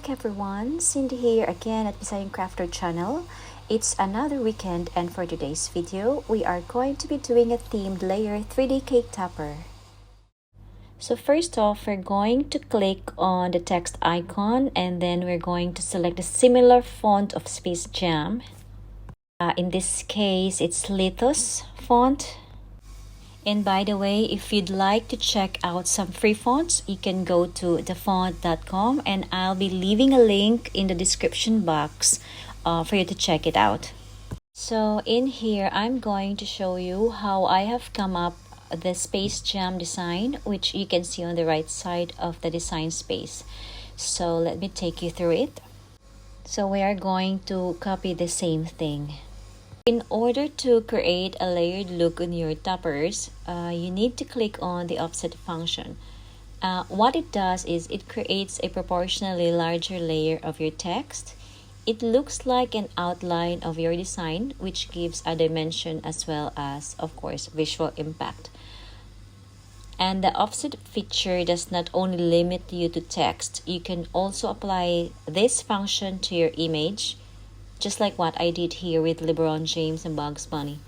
back everyone, Cindy here again at Design Crafter channel. It's another weekend and for today's video, we are going to be doing a themed layer 3D cake topper. So first off, we're going to click on the text icon and then we're going to select a similar font of Space Jam. In this case, it's Lithos font. And by the way, if you'd like to check out some free fonts, you can go to thefont.com and I'll be leaving a link in the description box for you to check it out. So in here, I'm going to show you how I have come up the Space Jam design, which you can see on the right side of the design space. So let me take you through it. So we are going to copy the same thing. In order to create a layered look on your toppers, you need to click on the offset function. What it does is it creates a proportionally larger layer of your text. It looks like an outline of your design, which gives a dimension as well as, of course, visual impact. And the offset feature does not only limit you to text, you can also apply this function to your image, just like what I did here with LeBron James and Bugs Bunny.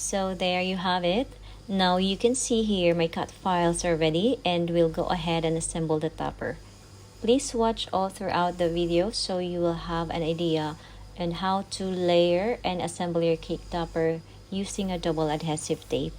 So there you have it. Now you can see here my cut files are ready, and we'll go ahead and assemble the topper. Please watch all throughout the video so you will have an idea on how to layer and assemble your cake topper using a double adhesive tape.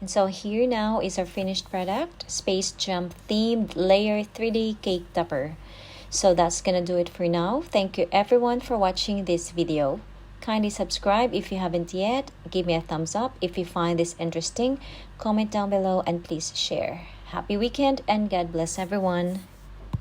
And so here now is our finished product, Space Jump themed layer 3D cake topper. So that's gonna do it for now. Thank you everyone for watching this video. Kindly subscribe if you haven't yet. Give me a thumbs up if you find this interesting. Comment down below and please share. Happy weekend and God bless everyone.